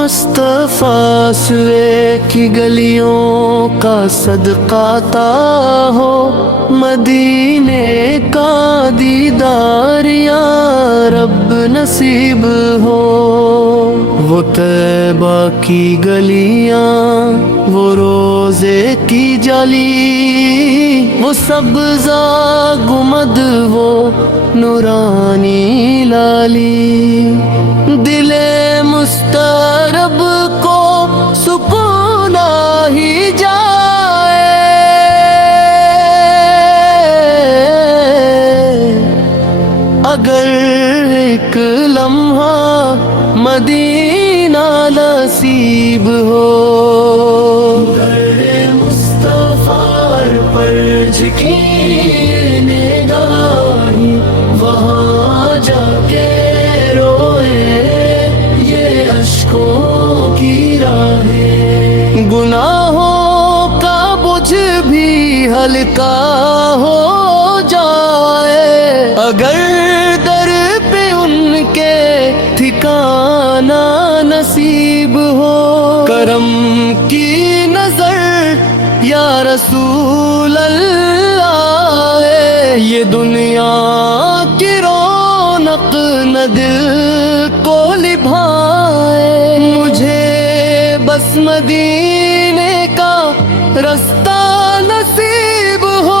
مصطفیٰ سوے کی گلیوں کا صدقہ عطا ہو، مدینے کا دیدار یا رب نصیب ہو۔ وہ طیبہ کی گلیاں، وہ روزے کی جالی، وہ سبزہ گنبد، وہ نورانی لالی، دل مسترب کو سکون آ ہی جائے، اگر ایک لمحہ مدینہ نصیب ہو۔ در مصطفیٰ پر جھکی نگاہیں، وہاں جا کے روئے یہ اشکوں کی راہیں، گناہوں کا بجھ بھی ہلکا ہو جائے، اگر در پہ ان کے ٹھکانہ نصیب ہو۔ کرم کی نظر یا رسول اللہ، یہ دنیا کی رونق نہ دل کو لبھائے، مجھے بس مدینے کا رستہ نصیب ہو۔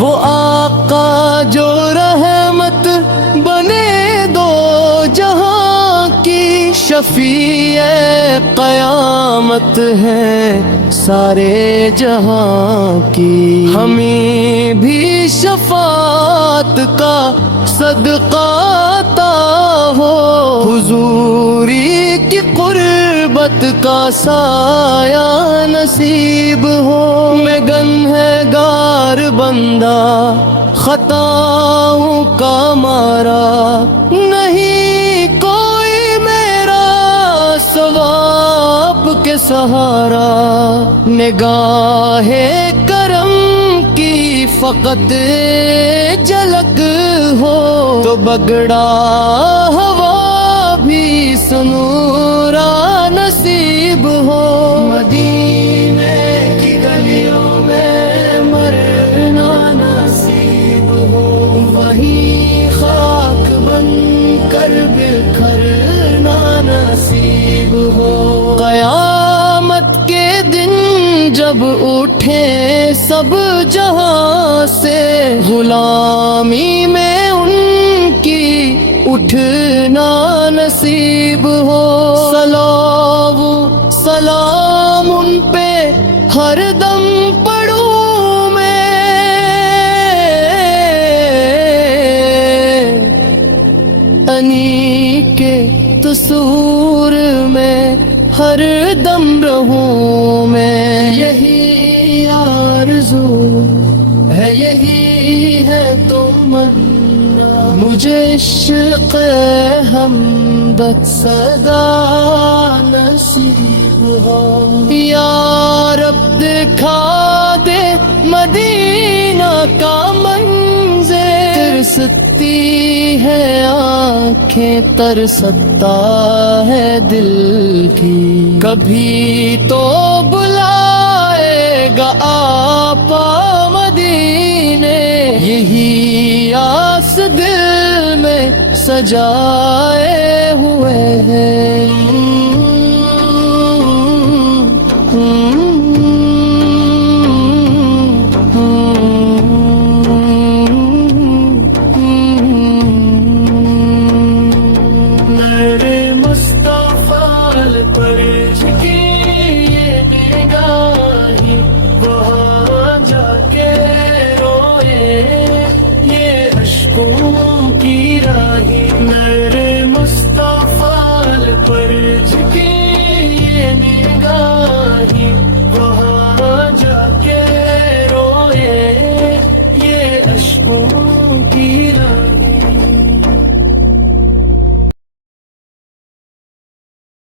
وہ آقا جو رحمت بنے دو جہاں کی، شفیع قیامت ہے سارے جہاں کی، ہمیں بھی شفاعت کا صدقہ عطا ہو، حضوری کی قربت کا سایہ نصیب ہو۔ میں گنہگار بندہ خطاؤں کا مارا، نہیں کوئی میرا ثواب کے سہارا، نگاہ کرم کی فقط جھلک ہو، تو بگڑا ہوا بھی سنورا نصیب ہو۔ مدینے کی گلیوں میں مرنا نصیب ہو، وہیں خاک بن کر بکھرنا نصیب ہو۔ قیامت کے دن جب اٹھے سب جہاں سے، غلامی میں ان کی اٹھنا نصیب ہو۔ صلوات و سلام ان پہ ہر دم پڑھوں میں، انہی کے تصور میں ہر دم رہوں میں، یہی آرزو ہے، یہی ہے تمنا، مجھے عشق حمدت صدا نصیب ہو۔ یا رب دکھا دے مدینہ کا منظر، ترستی ہے آنکھیں، ترستا ہے دل کی، کبھی تو بلائے گا آپا مدینے، یہی آس دل میں سجائے ہوئے ہیں۔